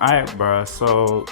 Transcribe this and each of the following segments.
Alright, bro. So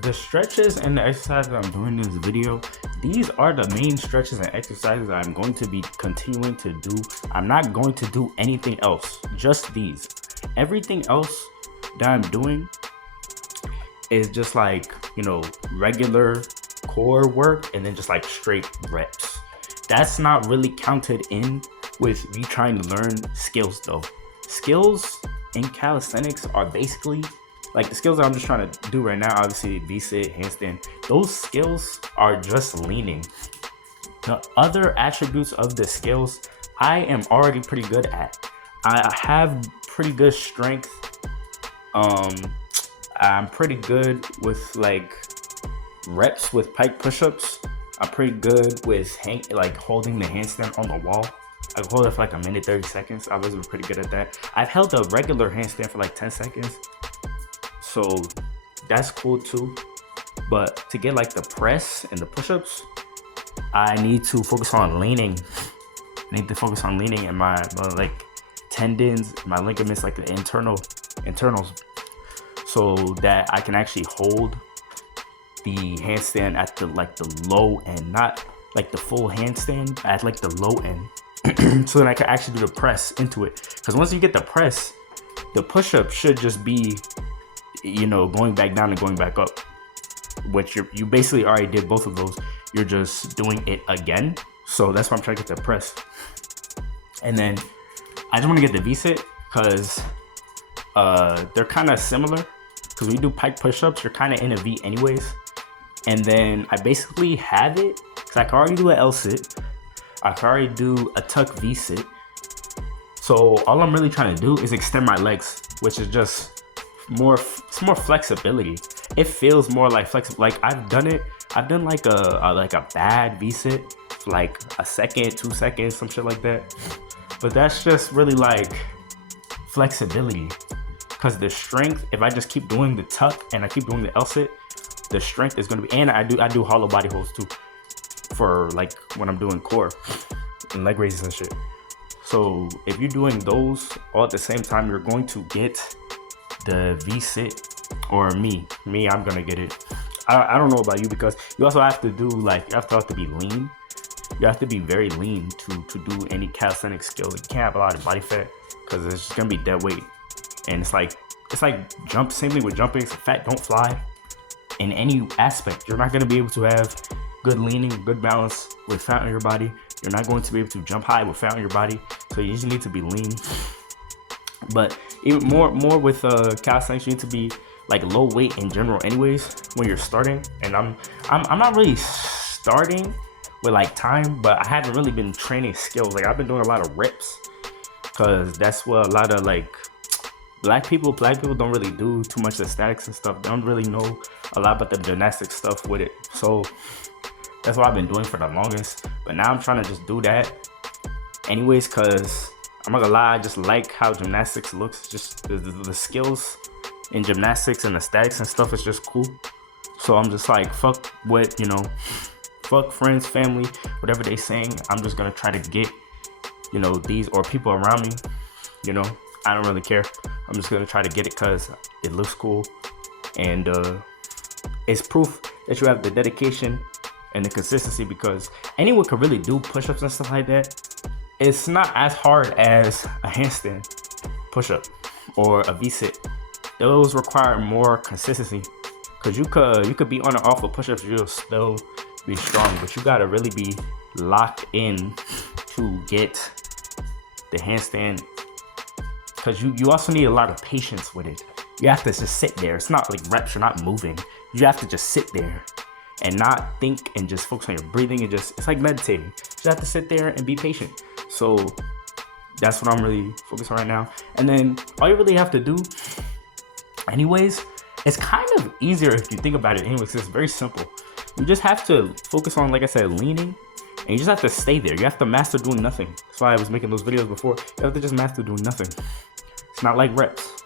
the stretches and the exercises I'm doing in this video, these are the main stretches and exercises I'm going to be continuing to do. I'm not going to do anything else, just these. Everything else that I'm doing is just like, regular core work and then just like straight reps. That's not really counted in with me trying to learn skills though. Skills in calisthenics are basically like the skills that I'm just trying to do right now. Obviously, V-sit, handstand. Those skills are just leaning. The other attributes of the skills, I am already pretty good at. I have pretty good strength. I'm pretty good with like reps with pike push-ups. I'm pretty good with holding the handstand on the wall. I can hold it for like a minute 30 seconds. I was pretty good at that. I've held a regular handstand for like 10 seconds. So that's cool too. But to get like the press and the push-ups, I need to focus on leaning. I need to focus on leaning in my like tendons, my ligaments, like the internals, so that I can actually hold the handstand at the low end, not like the full handstand, at like the low end, so that I can actually do the press into it. Because once you get the press, the push-up should just be, going back down and going back up, which you basically already did both of those. You're just doing it again. So that's why I'm trying to get the press. And then I just want to get the V-sit because they're kind of similar. Because when you do pike push-ups, you're kind of in a V anyways. And then I basically have it because I can already do an L-sit. I can already do a tuck V-sit. So all I'm really trying to do is extend my legs, which is just it's more flexibility. It feels more like flexible. Like I've done like a bad V-sit, like a second, 2 seconds, some shit like that. But that's just really like flexibility. Because the strength, if I just keep doing the tuck and I keep doing the L-sit, the strength is gonna be, and I do hollow body holds too, for like when I'm doing core and leg raises and shit. So if you're doing those all at the same time, you're going to get the V-sit, or me, I'm gonna get it. I don't know about you, because you also have to do like, you have to be lean. You have to be very lean to do any calisthenic skill. You can't have a lot of body fat because it's just gonna be dead weight. And it's like jump, same thing with jumping. So fat don't fly in any aspect. You're not gonna be able to have good leaning, good balance with fat on your body. You're not going to be able to jump high with fat on your body. So you just need to be lean. But even more with calisthenics, you need to be like low weight in general anyways when you're starting. And I'm not really starting with like time, but I haven't really been training skills. Like I've been doing a lot of reps because that's what a lot of like black people don't really do too much of statics and stuff. They don't really know a lot about the gymnastic stuff with it. So that's what I've been doing for the longest. But now I'm trying to just do that anyways, because I'm not gonna lie, I just like how gymnastics looks. Just the skills in gymnastics and the statics and stuff is just cool. So I'm just like, fuck what, fuck friends, family, whatever they saying. I'm just gonna try to get, these, or people around me, I don't really care. I'm just gonna try to get it because it looks cool. And it's proof that you have the dedication and the consistency, because anyone can really do push-ups and stuff like that. It's not as hard as a handstand push-up or a V-sit. Those require more consistency, because you could be on and off of push-ups, you'll still be strong, but you gotta really be locked in to get the handstand, because you also need a lot of patience with it. You have to just sit there. It's not like reps, you're not moving. You have to just sit there and not think and just focus on your breathing, and it's like meditating. You have to sit there and be patient. So that's what I'm really focused on right now. And then all you really have to do anyways, it's kind of easier if you think about it anyways. It's very simple. You just have to focus on, like I said, leaning, and you just have to stay there. You have to master doing nothing. That's why I was making those videos before. You have to just master doing nothing. It's not like reps.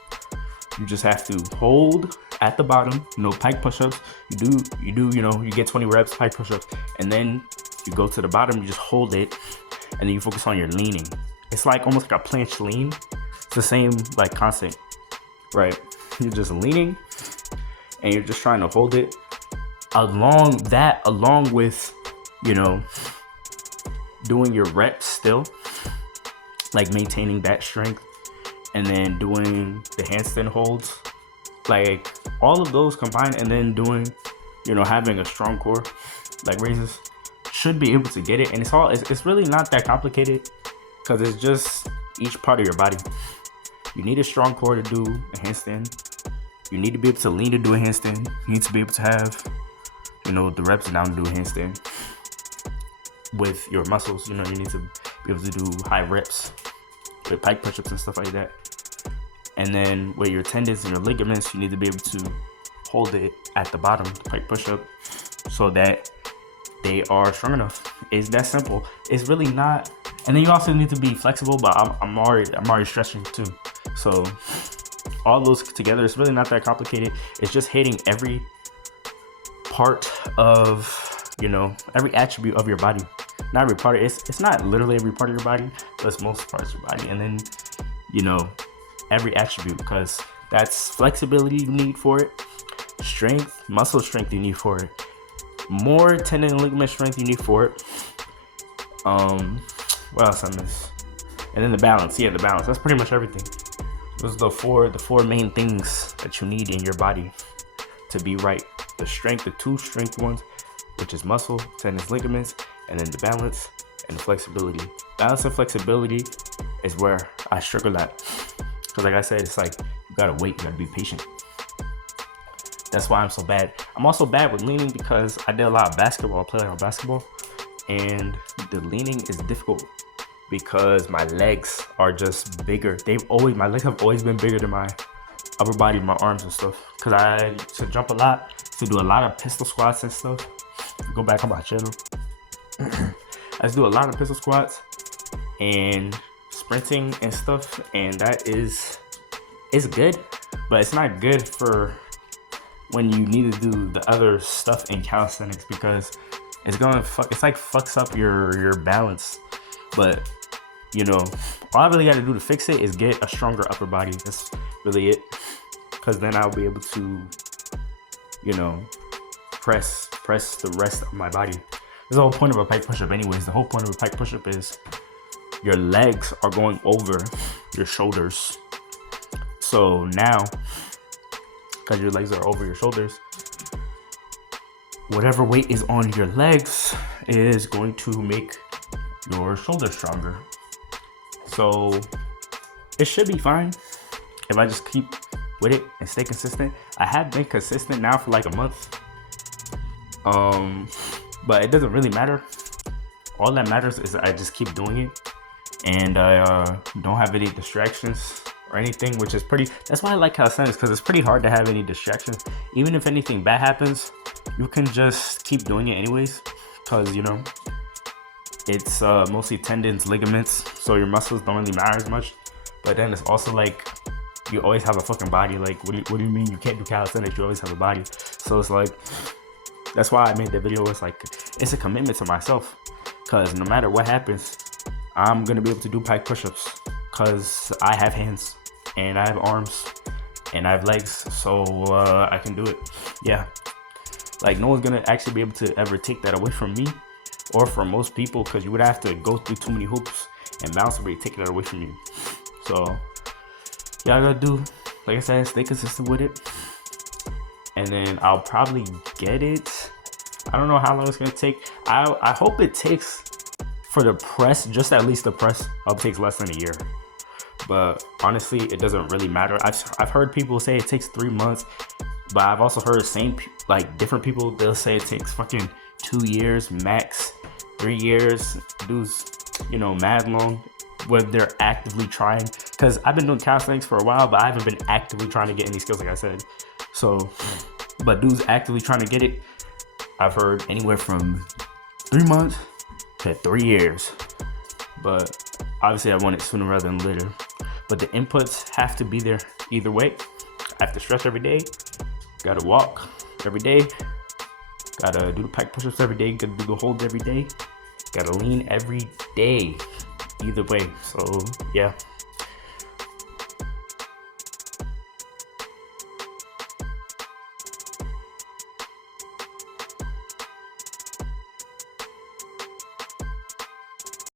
You just have to hold at the bottom, pike push-ups. You get 20 reps, pike push-ups, and then you go to the bottom, you just hold it, and then you focus on your leaning. It's like almost like a planche lean. It's the same like concept, right? You're just leaning, and you're just trying to hold it, along with, you know, doing your reps still, like maintaining that strength, and then doing the handstand holds, like all of those combined, and then doing, you know, having a strong core, like raises, should be able to get it. And it's really not that complicated, because it's just each part of your body. You need a strong core to do a handstand. You need to be able to lean to do a handstand. You need to be able to have, you know, the reps down to do a handstand with your muscles. You know, you need to be able to do high reps with pike push-ups and stuff like that. And then with your tendons and your ligaments, you need to be able to hold it at the bottom, the pike push-up, so that they are strong enough. It's that simple. It's really not. And then you also need to be flexible, but I'm already stretching too. So all those together, it's really not that complicated. It's just hitting every part of, you know, every attribute of your body. Not every part. It's not literally every part of your body, but it's most parts of your body. And then, you know, every attribute, because that's flexibility you need for it, strength, muscle strength you need for it, more tendon and ligament strength you need for it. What else I miss? And then the balance. Yeah, the balance. That's pretty much everything. Those are the four main things that you need in your body to be right. The strength, the two strength ones, which is muscle, tendons, ligaments, and then the balance and the flexibility. Balance and flexibility is where I struggle at. Because like I said, it's like you gotta wait, you gotta be patient. That's why I'm so bad. I'm also bad with leaning because I did a lot of basketball, I play like basketball, and the leaning is difficult because my legs are just bigger. My legs have always been bigger than my upper body, my arms and stuff. Because I used to jump a lot, to do a lot of pistol squats and stuff. Go back on my channel. I used to do a lot of pistol squats and sprinting and stuff, and that it's good, but it's not good for when you need to do the other stuff in calisthenics, because it's like fucks up your balance. But you know, all I really got to do to fix it is get a stronger upper body. That's really it, because then I'll be able to, you know, press the rest of my body. That's the whole point of a pike push-up anyways. The whole point of a pike push-up is your legs are going over your shoulders. So now, because your legs are over your shoulders, whatever weight is on your legs is going to make your shoulders stronger. So it should be fine if I just keep with it and stay consistent. I have been consistent now for like a month. But it doesn't really matter. All that matters is I just keep doing it, and I don't have any distractions or anything, which is that's why I like calisthenics, because it's pretty hard to have any distractions. Even if anything bad happens, you can just keep doing it anyways, because, you know, it's mostly tendons, ligaments, so your muscles don't really matter as much. But then it's also like you always have a fucking body. Like, what do you mean you can't do calisthenics? You always have a body. So it's like, that's why I made the video. It's like, it's a commitment to myself, because no matter what happens, I'm gonna be able to do pike push-ups, because I have hands and I have arms and I have legs, so I can do it. Yeah, like no one's gonna actually be able to ever take that away from me or from most people, because you would have to go through too many hoops and bounce somebody taking that away from you. So yeah, I gotta do, like I said, stay consistent with it, and then I'll probably get it. I don't know how long it's gonna take. I hope it takes, for the press, just at least the press, it takes less than a year. But honestly, it doesn't really matter. I've heard people say it takes 3 months, but I've also heard different people, they'll say it takes fucking 2 years max, 3 years. Dudes, you know, mad long when they're actively trying. Because I've been doing calisthenics for a while, but I haven't been actively trying to get any skills, like I said. So, but dudes actively trying to get it, I've heard anywhere from 3 months to 3 years. But obviously I want it sooner rather than later. But the inputs have to be there either way. I have to stretch every day, gotta walk every day, gotta do the pike push-ups every day, gotta do the holds every day, gotta lean every day, either way. So yeah.